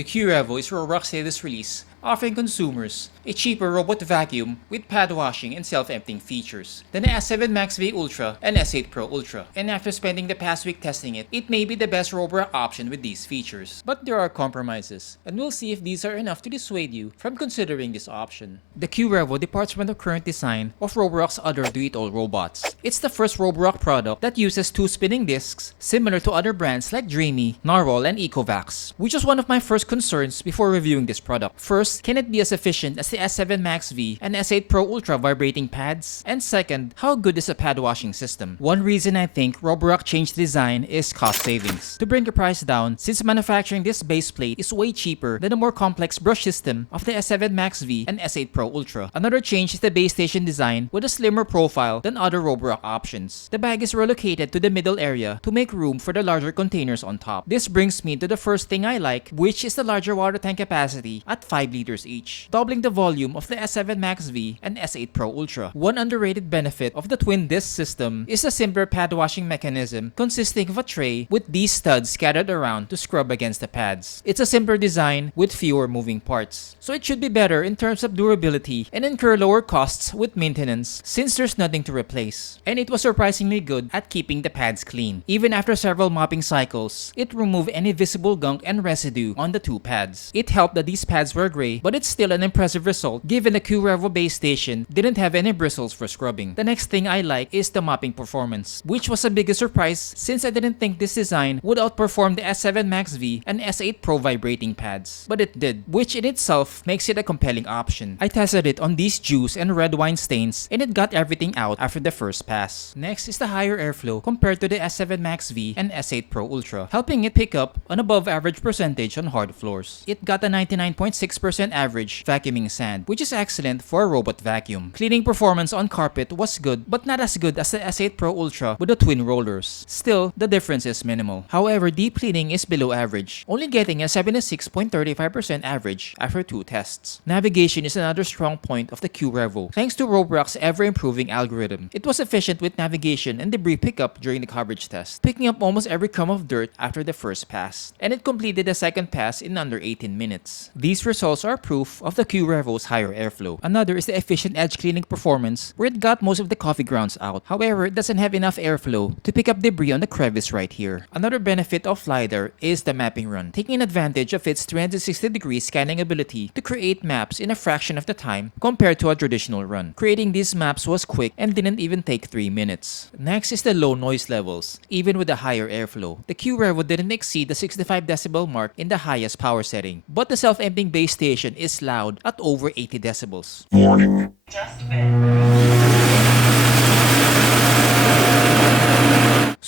The Q Revo is Roborock's latest release, offering consumers a cheaper robot vacuum with pad washing and self-emptying features than the S7 Max V Ultra and S8 Pro Ultra. And after spending the past week testing it, it may be the best Roborock option with these features. But there are compromises, and we'll see if these are enough to dissuade you from considering this option. The Q Revo departs from the current design of Roborock's other do-it-all robots. It's the first Roborock product that uses two spinning discs, similar to other brands like Dreamy, Narwhal, and Ecovacs, which was one of my first concerns before reviewing this product. First, can it be as efficient as the S7 Max V and S8 Pro Ultra vibrating pads? And second, how good is a pad washing system? One reason I think Roborock changed the design is cost savings. To bring the price down, since manufacturing this base plate is way cheaper than the more complex brush system of the S7 Max V and S8 Pro Ultra. Another change is the base station design with a slimmer profile than other Roborock options. The bag is relocated to the middle area to make room for the larger containers on top. This brings me to the first thing I like, which is the larger water tank capacity at 5 liters each, doubling the volume of the S7 Max V and S8 Pro Ultra. One underrated benefit of the twin disc system is the simpler pad washing mechanism consisting of a tray with these studs scattered around to scrub against the pads. It's a simpler design with fewer moving parts, so it should be better in terms of durability and incur lower costs with maintenance since there's nothing to replace. And it was surprisingly good at keeping the pads clean. Even after several mopping cycles, it removed any visible gunk and residue on the two pads. It helped that these pads were gray, but it's still an impressive result given the Q Revo base station didn't have any bristles for scrubbing. The next thing I like is the mopping performance, which was a biggest surprise since I didn't think this design would outperform the S7 Max V and S8 Pro vibrating pads. But it did, which in itself makes it a compelling option. I tested it on these juice and red wine stains and it got everything out after the first pass. Next is the higher airflow compared to the S7 Max V and S8 Pro Ultra, helping it pick up an above average percentage on hard floors. It got a 99.6% average vacuuming sand, which is excellent for a robot vacuum. Cleaning performance on carpet was good, but not as good as the S8 Pro Ultra with the twin rollers. Still, the difference is minimal. However, deep cleaning is below average, only getting a 76.35% average after 2 tests. Navigation is another strong point of the Q Revo, thanks to Roborock's ever-improving algorithm. It was efficient with navigation and debris pickup during the coverage test, picking up almost every crumb of dirt after the first pass, and it completed the second pass in under 18 minutes. These results are proof of the Q Revo's higher airflow. Another is the efficient edge cleaning performance, where it got most of the coffee grounds out. However, it doesn't have enough airflow to pick up debris on the crevice right here. Another benefit of LiDAR is the mapping run, taking advantage of its 360-degree scanning ability to create maps in a fraction of the time compared to a traditional run. Creating these maps was quick and didn't even take 3 minutes. Next is the low noise levels. Even with the higher airflow, the Q Revo didn't exceed the 65 decibel mark in the highest power setting, but the self-emptying base station is loud at over 80 decibels. Warning. Just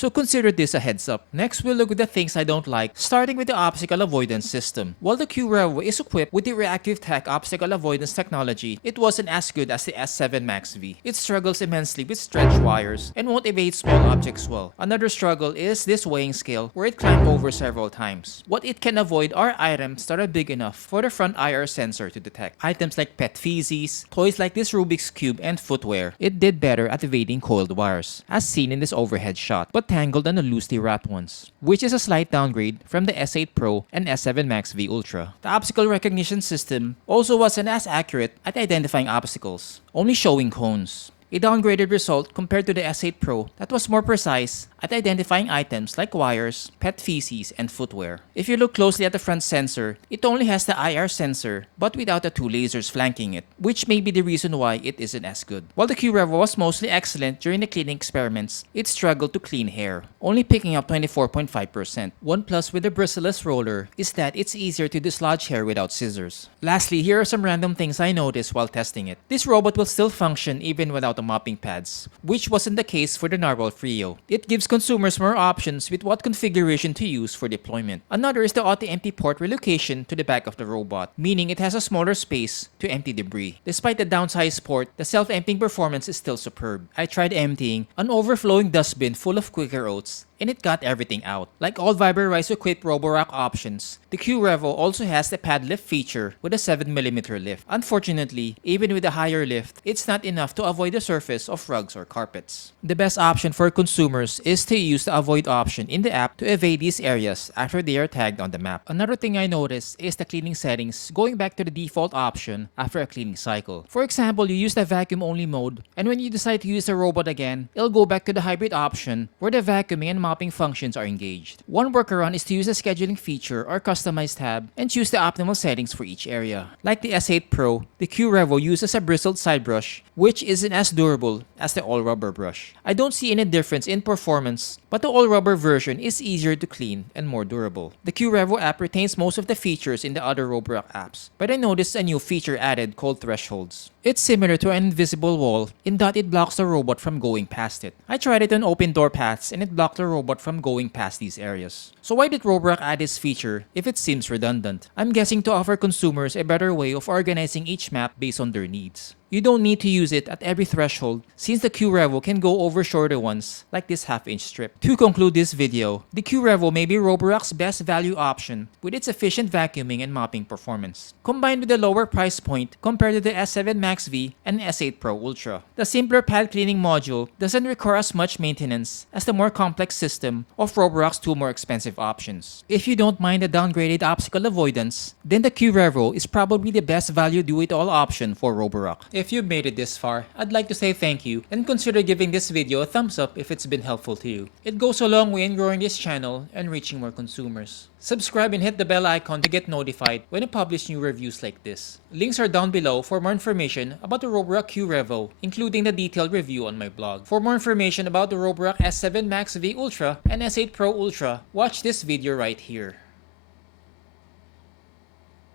So consider this a heads up. Next, we'll look at the things I don't like, starting with the obstacle avoidance system. While the Q Revo is equipped with the Reactive Tech obstacle avoidance technology, it wasn't as good as the S7 Max V. It struggles immensely with stretch wires and won't evade small objects well. Another struggle is this weighing scale, where it climbed over several times. What it can avoid are items that are big enough for the front IR sensor to detect. Items like pet feces, toys like this Rubik's Cube, and footwear. It did better at evading coiled wires, as seen in this overhead shot, but tangled on the loosely wrapped ones, which is a slight downgrade from the S8 Pro and S7 Max V Ultra. The obstacle recognition system also wasn't as accurate at identifying obstacles, only showing cones. A downgraded result compared to the S8 Pro that was more precise at identifying items like wires, pet feces, and footwear. If you look closely at the front sensor, it only has the IR sensor but without the 2 lasers flanking it, which may be the reason why it isn't as good. While the Q Revo was mostly excellent during the cleaning experiments, it struggled to clean hair, only picking up 24.5%. One plus with the bristleless roller is that it's easier to dislodge hair without scissors. Lastly, here are some random things I noticed while testing it. This robot will still function even without the mopping pads, which wasn't the case for the Narwhal Frio. It gives consumers more options with what configuration to use for deployment. Another is the auto-empty port relocation to the back of the robot, meaning it has a smaller space to empty debris. Despite the downsized port, the self-emptying performance is still superb. I tried emptying an overflowing dustbin full of Quaker Oats and it got everything out. Like all vibro-equipped Roborock options, the Q Revo also has the pad lift feature with a 7mm lift. Unfortunately, even with a higher lift, it's not enough to avoid the surface of rugs or carpets. The best option for consumers is to use the avoid option in the app to evade these areas after they are tagged on the map. Another thing I noticed is the cleaning settings going back to the default option after a cleaning cycle. For example, you use the vacuum only mode, and when you decide to use the robot again, it'll go back to the hybrid option where the vacuuming and mopping functions are engaged. One workaround is to use a scheduling feature or customized tab and choose the optimal settings for each area. Like the S8 Pro, the Q Revo uses a bristled side brush, which isn't as durable as the all-rubber brush. I don't see any difference in performance, but the all-rubber version is easier to clean and more durable. The Q Revo app retains most of the features in the other Roborock apps, but I noticed a new feature added called thresholds. It's similar to an invisible wall in that it blocks the robot from going past it. I tried it on open door paths and it blocked the robot from going past these areas. So why did Roborock add this feature if it seems redundant? I'm guessing to offer consumers a better way of organizing each map based on their needs. You don't need to use it at every threshold since the Q Revo can go over shorter ones like this half-inch strip. To conclude this video, the Q Revo may be Roborock's best value option with its efficient vacuuming and mopping performance, combined with a lower price point compared to the S7 Max V and S8 Pro Ultra. The simpler pad cleaning module doesn't require as much maintenance as the more complex system of Roborock's two more expensive options. If you don't mind the downgraded obstacle avoidance, then the Q Revo is probably the best value do-it-all option for Roborock. If you've made it this far, I'd like to say thank you and consider giving this video a thumbs up if it's been helpful to you. It goes a long way in growing this channel and reaching more consumers. Subscribe and hit the bell icon to get notified when I publish new reviews like this. Links are down below for more information about the Roborock Q Revo, including the detailed review on my blog. For more information about the Roborock S7 Max V Ultra and S8 Pro Ultra, watch this video right here.